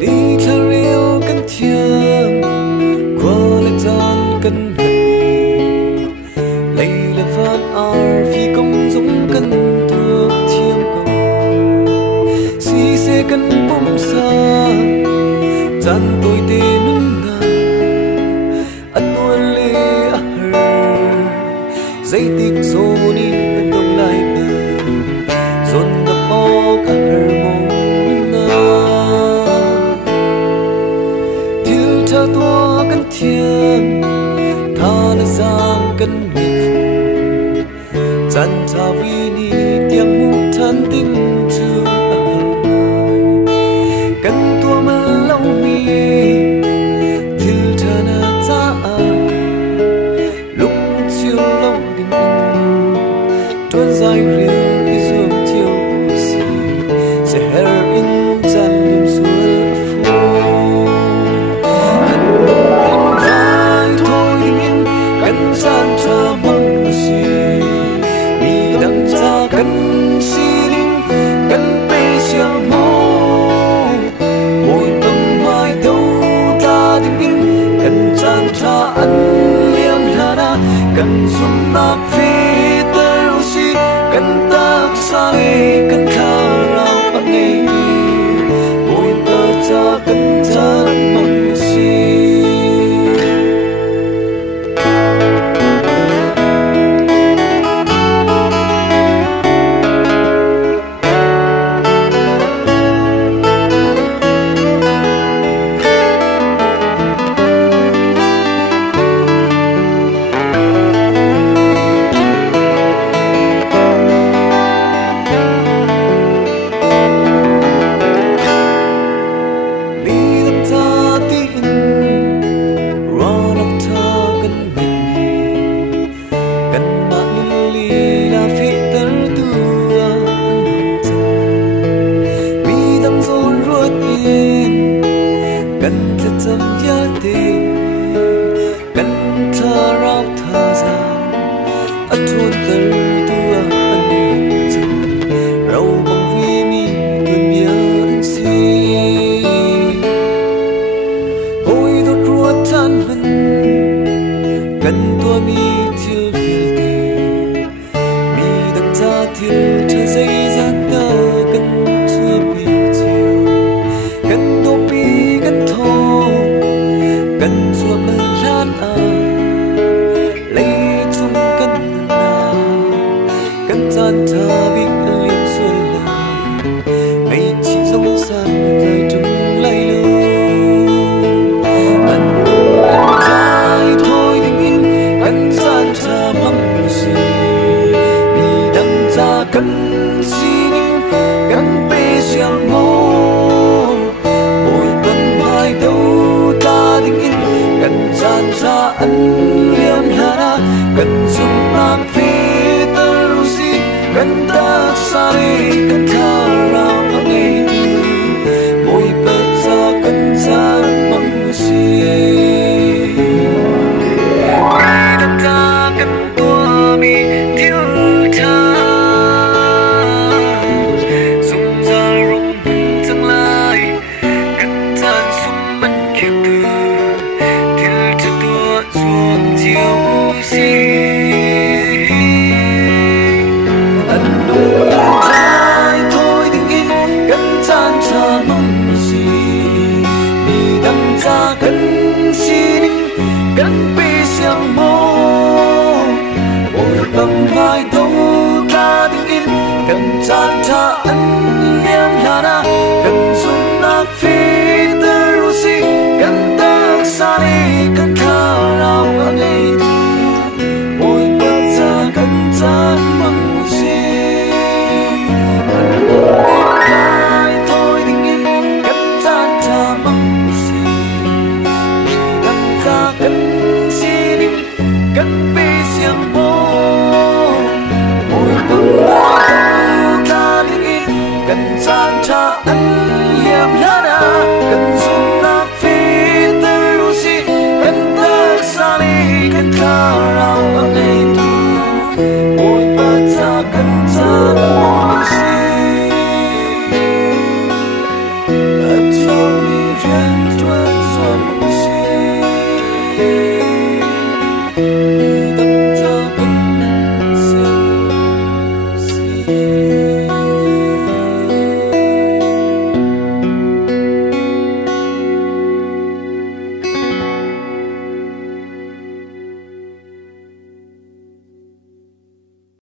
đi theo yêu cánh thiêng qua lại tan cánh hận lấy là van ar phi công giống cánh tua thiêng cầu si xe cánh bom xa tan tôi tên na at tôi lê dây tiếc zoni đông lại na zon đập o cả mong na thiếu cha tua cánh thiêng tha là giang cánh nhịp chân cha vi ni tiếng mu than tim chưa cánh tua mà lâu mi thiếu cha na cha lúc chiều lâu đình tuôn dài riêng đi ruộng chiều xì sẽ her in chân niềm xuân phố hạnh phúc vai thôi đình in cánh gian cha mong xì mi đắng cha cánh xì đinh cánh bê xiang mô môi bầm mai đâu ta đình in cánh gian cha ăn liêm là na cánh xuân nạc phi tơ xì cánh tác sai cánh khá rao bằng ngày tư môi bờ cha cánh gian mong xì cần thật tâm nhớ tình cần thơ rau thơ giang ắt thôn tơ tua ân dừng rau bằng vi mi tuần miên si hồi đốt ruột than hân cần tua mi thiêu phiền tình mi đằng cha thiêu cha dây gian tơ cần chưa bị chiều cần tô pi cần thô cần chuột rán lấy chung cần na cần gian thà biết liêm xuân lại ngày chỉ giống san lại trùng lại lâu ăn trái thôi đình in cần gian thà mong gì vì đằng ra cần xin cần bê xiang mô gian cha ăn liêm hà na cần dùng nạc phi tơ xì cần tác sai cần khá rao bằng ngày tư môi bờ cha cần gian mong xì đằng cha cần tua mi thiếu cha dùng ra rung chẳng lại cần gian sung bắn kiệt từ xuống chiều xì ân nụ trái thôi đình in cánh gian cha mong gì đi đằng cha cánh xì đinh cánh bê xiang mô ôi bằng vai đâu ta đình in cánh gian cha ân liêm là na cánh xuân nạc phi tơ xì cánh tác xa đi cánh khá rao bằng ngày tư môi bờ cha cánh gian mong xì ai thôi đình in cánh gian cha mong xì đằng cha cánh xì đinh cánh bê xiang mô môi bờ ta đình in cánh gian cha ăn liêm lá na cánh xuân nạc phi tơ xì cánh tác xa đi cánh khá rao bằng ngày tư môi bờ cha cánh